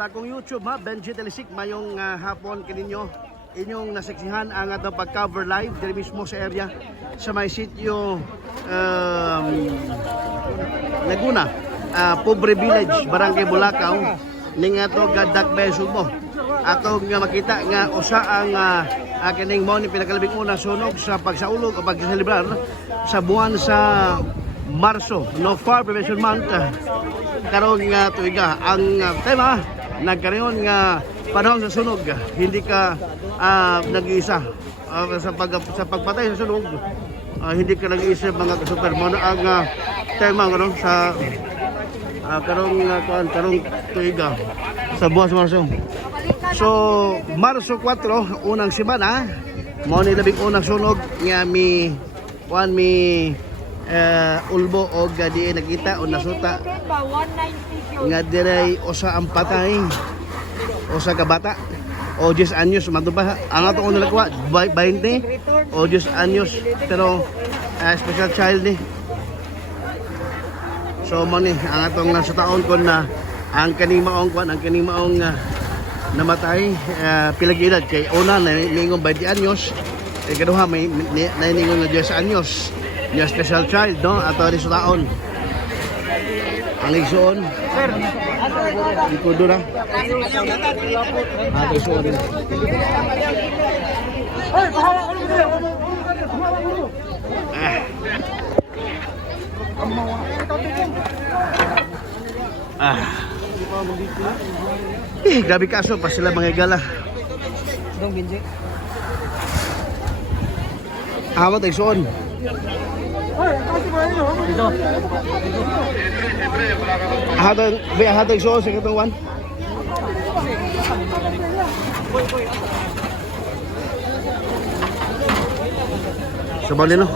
sa akong YouTube ha, Benji Telisik, mayong hapon kininyo inyong nasaksihan ang atong pag-cover live diri mismo sa area sa may sitio Laguna, Pobre Village, Barangay Bulacau, ning ato Gadak Besubo. Atong makita nga usa ang kining mo ni pinakalabing una sunog sa pagsaulog o pagselebrar sa buwan sa Marso, no Fire Prevention Month. Karon nga tuiga ang tema nagkaroon nga panahon sa sunog, hindi ka nag-iisa sa pagpatay sa sunog, hindi ka nag-iisa mga kasuper mo na ang tema karon sa karong tuiga sa buwan sa Marso. So Marso 4 unang semana mo ni labing unang sunog nga mi ulbo o gadi nakita o nasuta nga diray usa ang patay usa ka bata o 10 anyos manto pa ang ato ko nalagwa 20 o 10 anyos pero special child ni. So mo ni ang atong nasa taon ko na ang kaning maong namatay pilang edad kay una na ningong 20 anyos ikaduha may ningong 10 anyos yung special child, no? Ato rin sa taon. Ang igsoon. Ikudo na. Ang igsoon din. Grabe kaso pa sila mga igala. Awat igsoon. Hatag so sa katawan. Sabali no.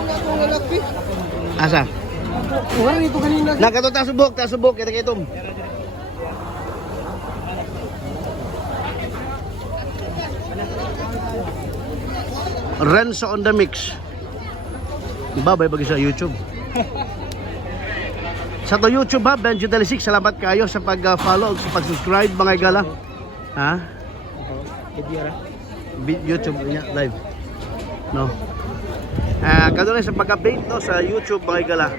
Asa? Nakato ta subok kita kitom. Renzo on the mix. Babay bagi sa YouTube. Sa to YouTube ha, Benji Telisik, salamat kayo sa pag-follow, sa pag-subscribe mga igala. Ha? YouTube niya live. No. Kadto sa pag-update no sa YouTube mga igala.